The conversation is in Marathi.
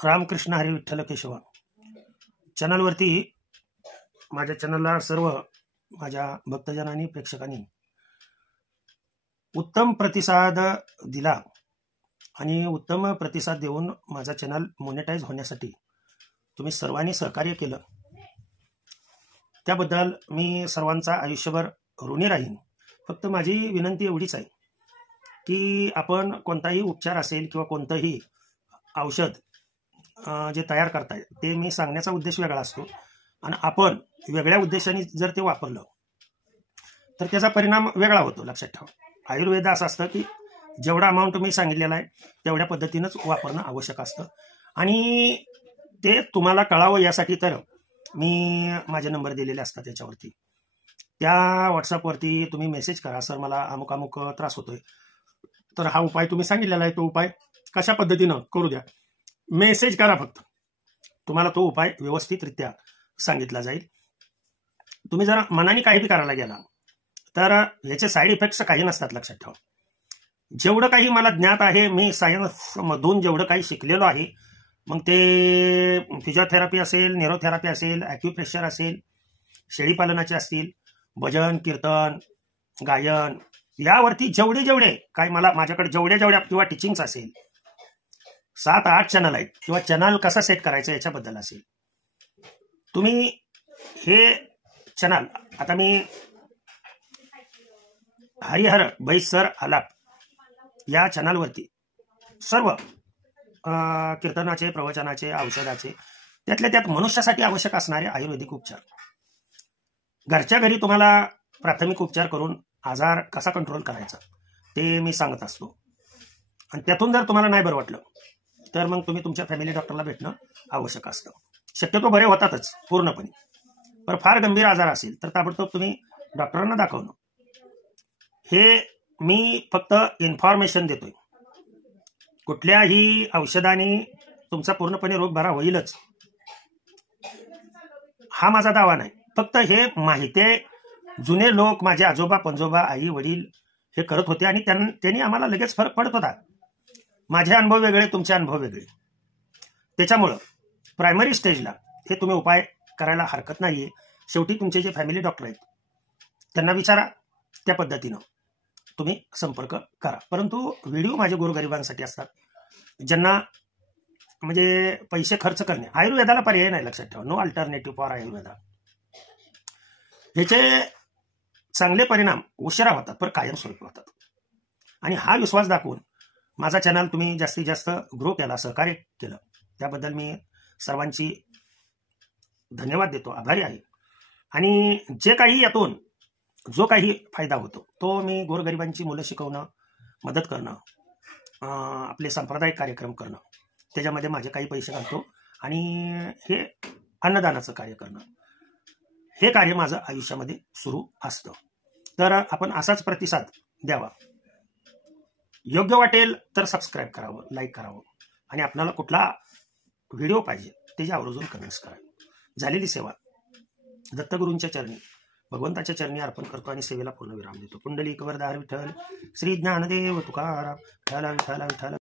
रामकृष्ण हरी विठ्ठल केशव चॅनलवरती माझ्या चॅनलला सर्व माझ्या भक्तजनांनी प्रेक्षकांनी उत्तम प्रतिसाद दिला आणि उत्तम प्रतिसाद देऊन माझा चॅनल मोनेटाइज होण्यासाठी तुम्ही सर्वांनी सहकार्य केलं त्याबद्दल मी सर्वांचा आयुष्यभर ऋणी राहीन। फक्त माझी विनंती एवढीच आहे की आपण कोणताही उपचार असेल किंवा कोणतंही औषध जे तयार करताय ते मी सांगण्याचा उद्देश वेगळा असतो आणि आपण वेगळ्या उद्देशाने जर ते वापरलं तर त्याचा परिणाम वेगळा होतो। लक्षात ठेवा, आयुर्वेद असं असतं की जेवढा अमाऊंट मी सांगितलेला आहे तेवढ्या पद्धतीनंच वापरणं आवश्यक असतं आणि ते तुम्हाला कळावं यासाठी तर मी माझे नंबर दिलेले असतात त्याच्यावरती, त्या व्हॉट्सअपवरती तुम्ही मेसेज करा, सर मला अमुक अमुक त्रास होतोय तर हा उपाय तुम्ही सांगितलेला आहे तो उपाय कशा पद्धतीनं करू द्या, मेसेज करा फक्त, तुम्हाला तो उपाय व्यवस्थितरित्या सांगितला जाईल। तुम्ही जर मनाने काही बी करायला गेला तर याचे साईड इफेक्ट्स काही नसतात। लक्षात ठेवा, जेवढं काही मला ज्ञात आहे मी सायन्स मधून जेवढं काही शिकलेलो आहे, मग ते फिजिओथेरपी असेल, न्यूरोथेरपी असेल, ॲक्युप्रेशर असेल, शेळीपालनाचे असतील, भजन कीर्तन गायन, यावरती जेवढे काही मला माझ्याकडे जेवढ्या किंवा टीचिंग्स असेल 7-8 चॅनल आहेत किंवा चॅनल कसा सेट करायचा याच्याबद्दल असेल, तुम्ही हे चॅनल आता मी हरिहर बैसर आलाप या चॅनलवरती सर्व कीर्तनाचे, प्रवचनाचे, औषधाचे, त्यातल्या त्यात मनुष्यासाठी आवश्यक असणारे आयुर्वेदिक उपचार, घरच्या घरी तुम्हाला प्राथमिक उपचार करून आजार कसा कंट्रोल करायचा ते मी सांगत असतो। आणि त्यातून जर तुम्हाला नाही बरं वाटलं तर मग तुम्ही तुमच्या फॅमिली डॉक्टरला भेटणं आवश्यक असतं। शक्यतो बरे होतातच पूर्णपणे, पण फार गंभीर आजार असेल तर ताबडतोब तुम्ही डॉक्टरांना दाखवणं। हे मी फक्त इन्फॉर्मेशन देतोय, कुठल्याही औषधाने तुमचा पूर्णपणे रोग बरा होईलच हा माझा दावा नाही। फक्त हे माहिती आहे, जुने लोक माझे आजोबा पंजोबा आई वडील हे करत होते आणि त्यांनी आम्हाला लगेच फरक पडत होता। माझे अनुभव वेगळे, तुमचे अनुभव वेगळे, त्याच्यामुळं प्रायमरी स्टेजला हे तुम्ही उपाय करायला हरकत नाहीये। शेवटी तुमचे जे फॅमिली डॉक्टर आहेत त्यांना विचारा, त्या पद्धतीनं तुम्ही संपर्क करा। परंतु व्हिडिओ माझे गोरगरिबांसाठी असतात, ज्यांना म्हणजे पैसे खर्च करणे, आयुर्वेदाला पर्याय नाही। लक्षात ठेवा, नो अल्टरनेटिव्ह फॉर आयुर्वेदा। ह्याचे चांगले परिणाम उशिरा होतात पण कायमस्वरूपी होतात आणि हा विश्वास दाखवून माझा चॅनल तुम्ही जास्तीत जास्त ग्रो केला, सहकार्य केलं, त्याबद्दल मी सर्वांची धन्यवाद देतो, आभारी आहे। आणि जे काही यातून जो काही फायदा होतो तो मी गोरगरिबांची मुलं शिकवणं, मदत करणं, आपले सांप्रदायिक कार्यक्रम करणं, त्याच्यामध्ये माझे काही पैसे घालतो आणि हे अन्नदानाचं कार्य करणं, हे कार्य माझं आयुष्यामध्ये सुरू असतं। तर आपण असाच प्रतिसाद द्यावा, योग्य वाटेल तर सबस्क्राईब करावं, लाईक करावं आणि आपल्याला कुठला व्हिडिओ पाहिजे त्याची आवर्जून कमेंट्स करावे। झालेली सेवा दत्तगुरूंच्या चरणी, भगवंताच्या चरणी अर्पण करतो आणि सेवेला पूर्ण विराम देतो। पुंडलिक वरदार विठ्ठल, श्री ज्ञानदेव तुकाराम, विठ्ठल विठ्ठल विठ्ठल।